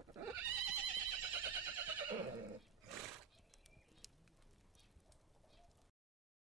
Ha ha ha!